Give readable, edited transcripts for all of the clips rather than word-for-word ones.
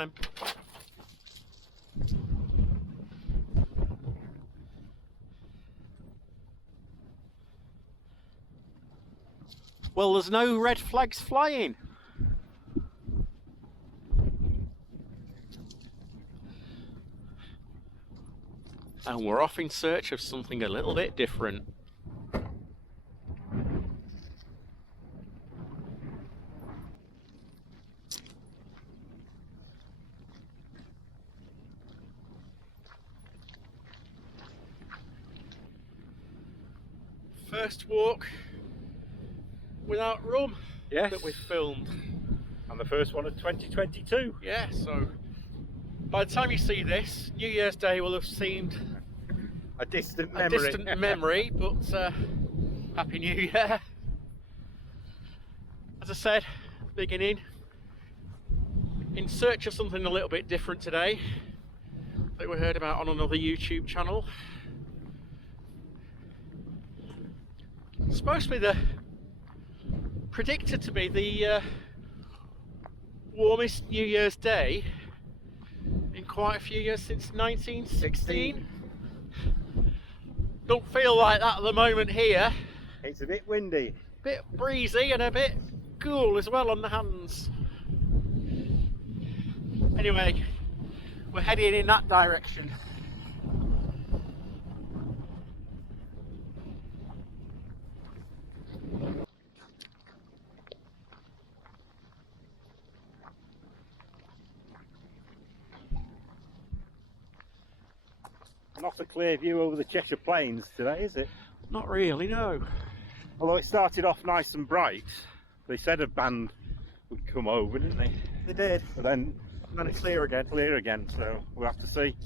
them. Well, there's no red flags flying. And we're off in search of something a little bit different. First walk without rum that we've filmed. And the first one of 2022. Yeah, so by the time you see this, New Year's Day will have seemed a distant memory. But Happy New Year. As I said at the beginning, in search of something a little bit different today that we heard about on another YouTube channel. It's supposed to be predicted to be the warmest New Year's Day in quite a few years, since 1916. Don't feel like that at the moment here. It's a bit windy. Bit breezy and a bit cool as well on the hands. Anyway, we're heading in that direction. Not a clear view over the Cheshire Plains today, is it? Not really, no. Although it started off nice and bright. They said a band would come over, didn't they? They did. But then it's clear again. Clear again, so we'll have to see.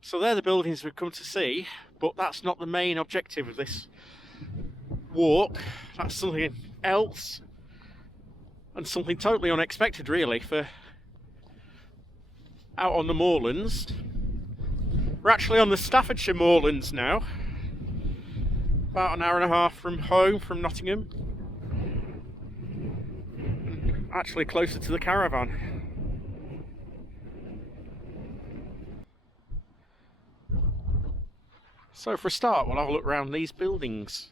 So they're the buildings we've come to see, but that's not the main objective of this walk. That's something else. And something totally unexpected, really, for out on the moorlands. We're actually on the Staffordshire Moorlands now, about an hour and a half from home, from Nottingham. Actually closer to the caravan. So for a start, we'll have a look around these buildings.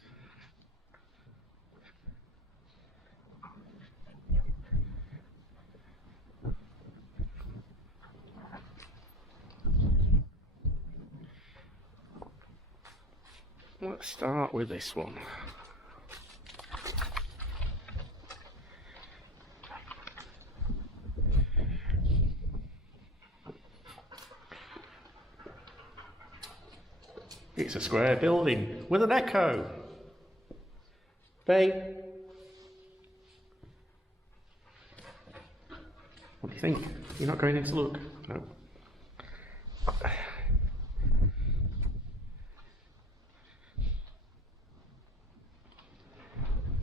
Let's start with this one. It's a square building with an echo. Bay. What do you think? You're not going in to look? No.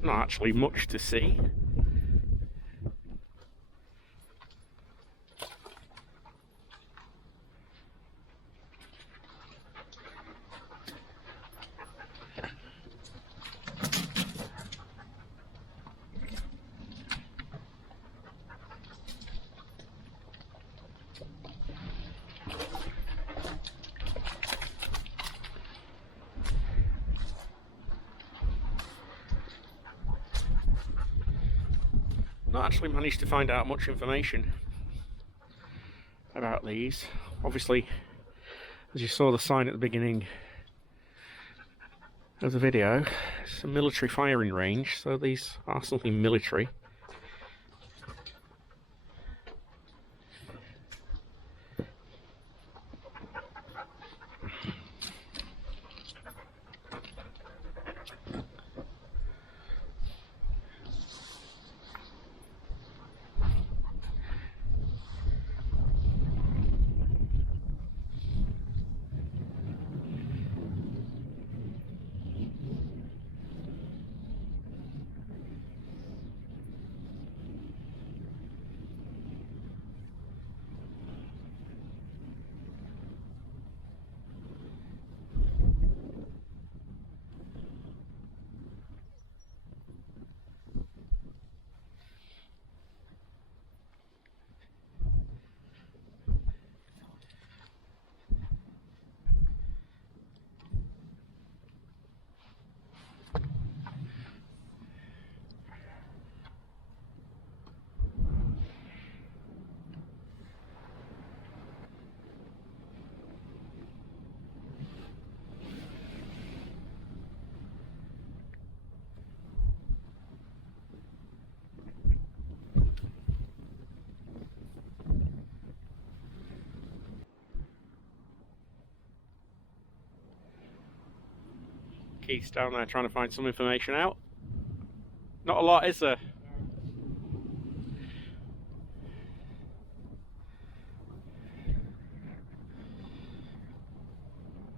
Not actually much to see. Not actually managed to find out much information about these. Obviously, as you saw the sign at the beginning of the video, it's a military firing range, so these are something military. Keith's down there trying to find some information out. Not a lot, is there?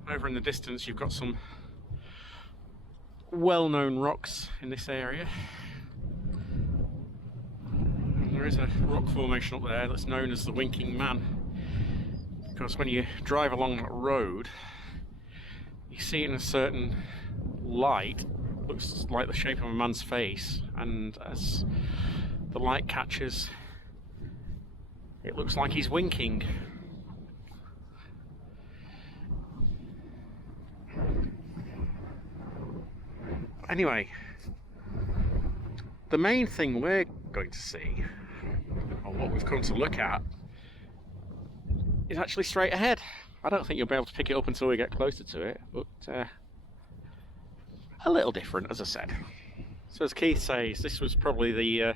Over in the distance you've got some well-known rocks in this area. And there is a rock formation up there that's known as the Winking Man, because when you drive along that road you see it in a certain light, looks like the shape of a man's face, and as the light catches it looks like he's winking. Anyway, the main thing we're going to see, or what we've come to look at, is actually straight ahead. I don't think you'll be able to pick it up until we get closer to it, but a little different, as I said. So as Keith says, this was probably the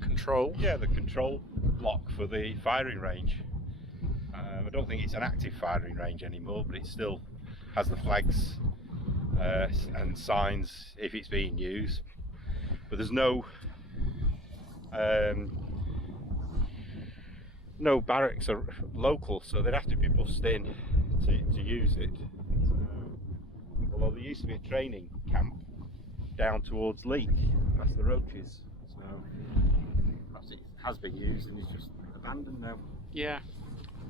control. Yeah, the control block for the firing range. I don't think it's an active firing range anymore, but it still has the flags and signs if it's being used, but there's no barracks or local, so they'd have to be bussed in to use it. Although there used to be a training camp down towards Leek, that's the Roaches, so perhaps it has been used and it's just abandoned now. Yeah,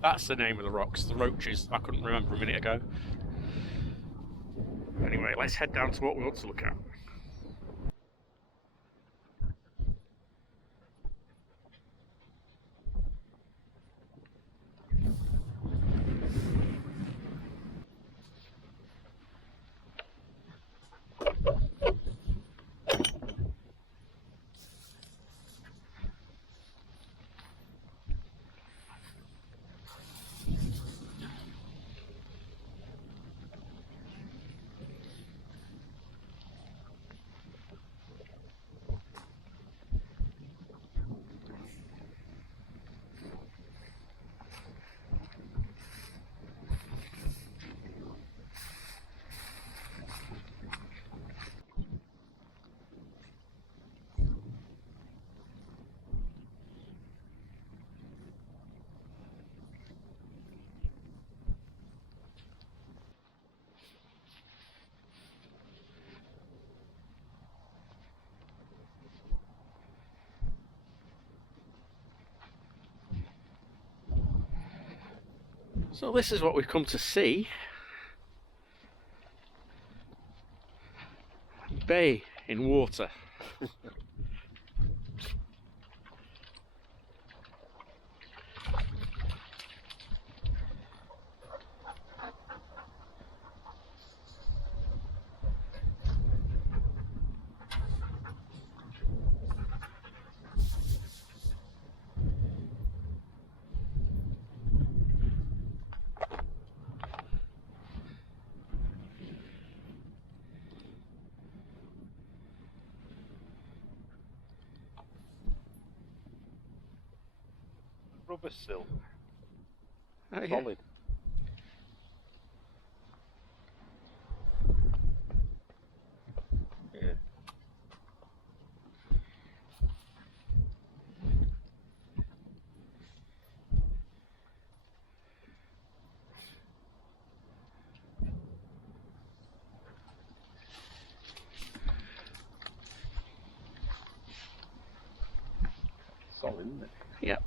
that's the name of the rocks, the Roaches. I couldn't remember a minute ago. Anyway, let's head down to what we want to look at. So this is what we've come to see. Bay in water. Rubber sill. Oh, yeah. Solid. Yeah. Solid, isn't it? Yep.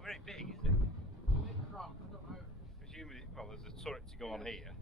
not very big, is it? Presumably, well, there's a turret to go on here.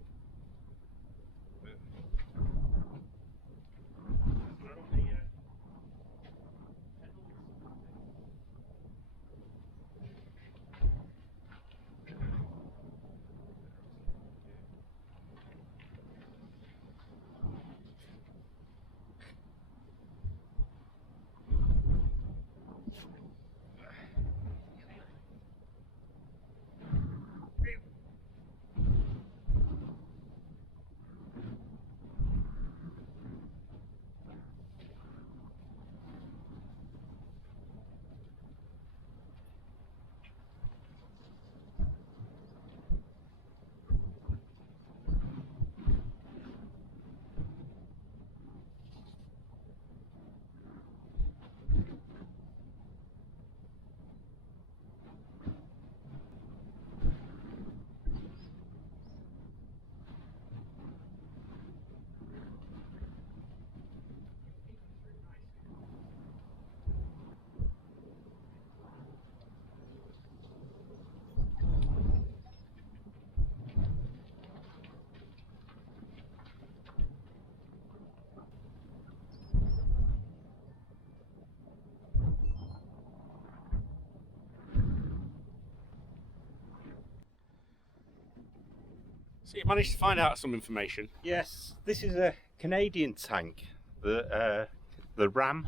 So you managed to find out some information. Yes, this is a Canadian tank, the Ram.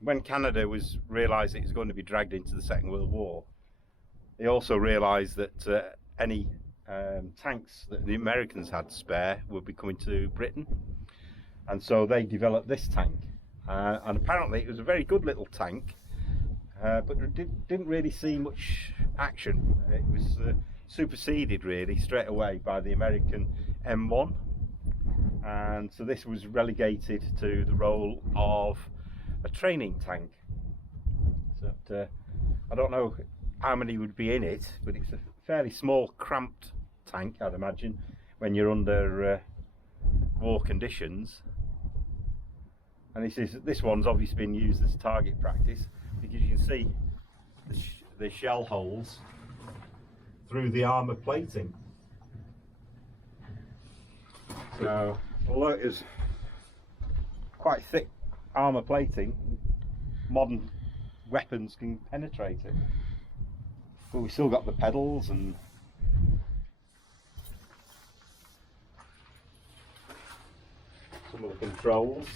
When Canada realised it was going to be dragged into the Second World War, they also realised that any tanks that the Americans had spare would be coming to Britain, and so they developed this tank. And apparently it was a very good little tank, but didn't really see much action. It was superseded really straight away by the American M1, and so this was relegated to the role of a training tank. So I don't know how many would be in it, but it's a fairly small, cramped tank, I'd imagine, when you're under war conditions. And this one's obviously been used as target practice, because you can see the shell holes through the armour plating. So, although it is quite thick armour plating, modern weapons can penetrate it. But we've still got the pedals and some of the controls.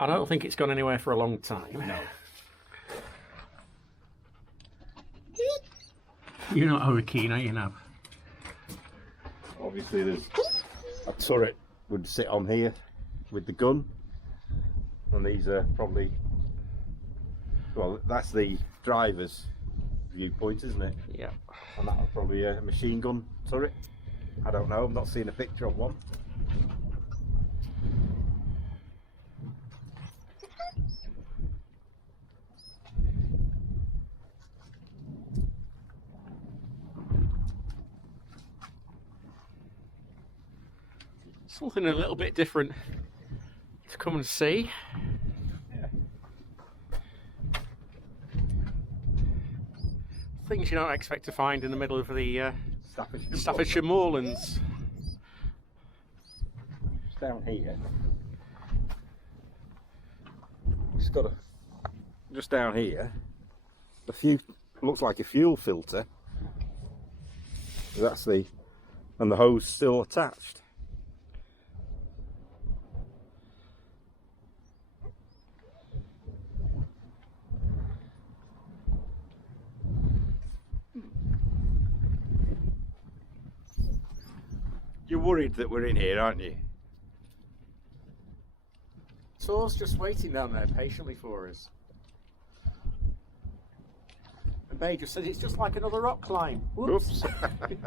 I don't think it's gone anywhere for a long time. No. You're not over keen, are you, Nab? Obviously there's a turret would sit on here with the gun, and these are probably, well, that's the driver's viewpoint, isn't it? Yeah. And that's probably a machine gun turret. I don't know, I've not seen a picture of one. Something a little bit different to come and see. Yeah. Things you don't expect to find in the middle of the Staffordshire Moorlands. It's down here. It's got just down here, looks like a fuel filter. That's and the hose still attached. You're worried that we're in here, aren't you? Tor's just waiting down there patiently for us. And Bay just said it's just like another rock climb. Whoops. Oops.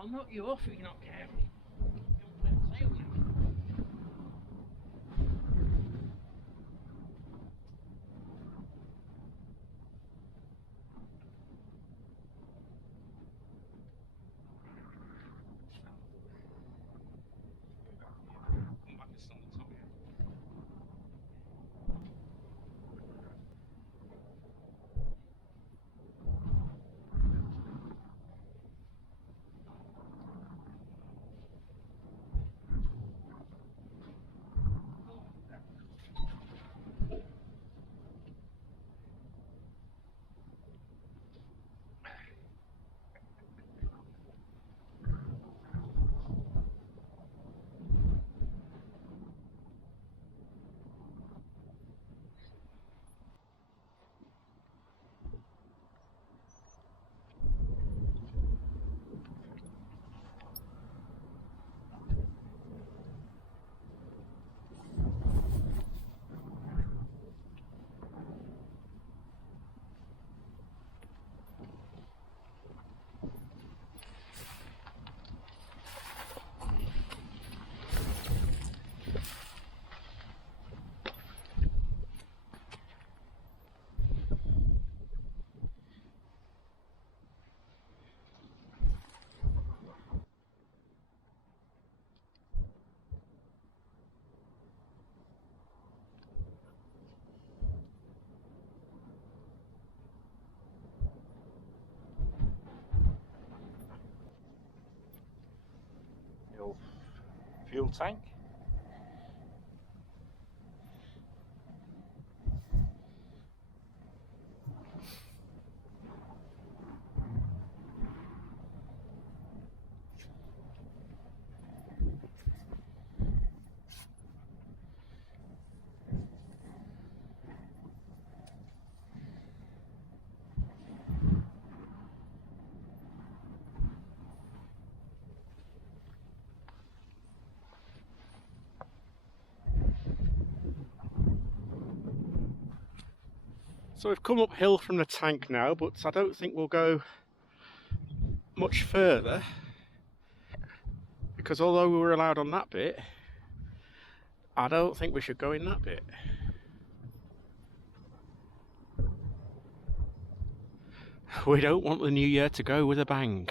I'll knock you off if you're not careful. You won't be able to sail now. Fuel tank. So we've come uphill from the tank now, but I don't think we'll go much further, because although we were allowed on that bit, I don't think we should go in that bit. We don't want the new year to go with a bang.